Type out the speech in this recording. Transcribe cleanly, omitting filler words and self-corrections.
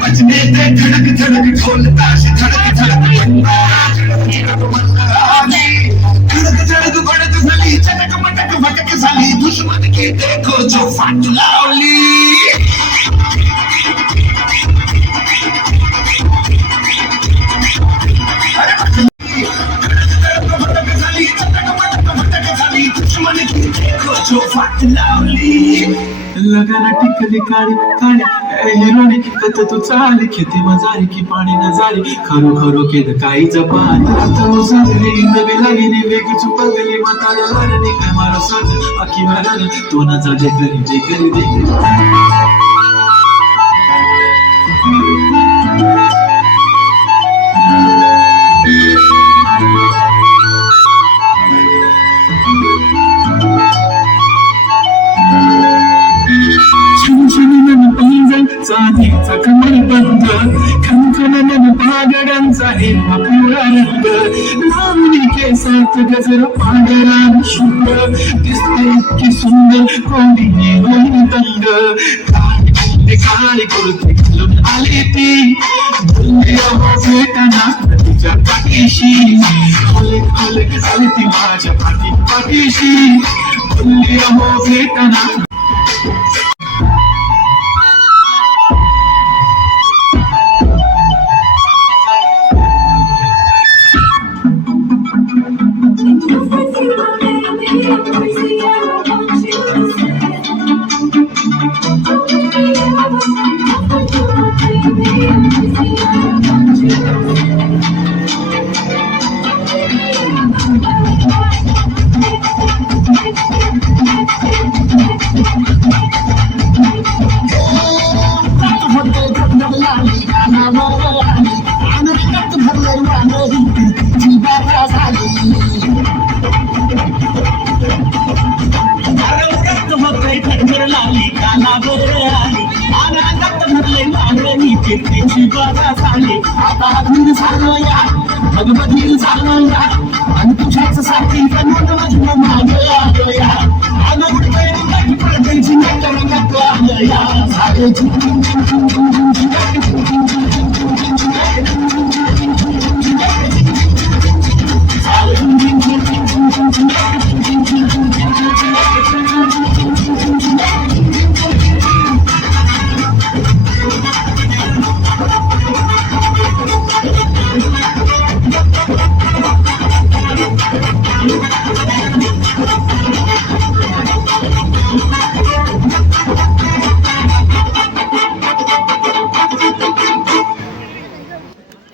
बजने दे धड़क धड़क ढोल ताश धड़क धड़क धड़क धड़क भड़क झाली चटक मटक भटक झाली दुश्मन के देखो जो फाट लावली जो फाट लावली लगाना टिकली काळी काळी हिरोनी कत तू चाली खेती मजारी की पाणी नजारी खरो खरो केद काही जपान आता उसारली नवी लागली वेगी चुपगली माताला लढणी काय मारा साज अखी मारन तो ना जा जे करी दे चांदीचा कमर बंद खनखन पागडांचा हे पिवळा रंग लावणी केसात गजर पांढरा शुभ दिसते इतकी सुंदर कोणी होई तंग काळी कुर्ती घालून आली ती बोलली भेटाना तिच्या पाठीशी हलक हलक झाली ती माझ्या पाठीशी बोलली भेटाना भगवती झालया आणि तुझ्याच साथी माझ्या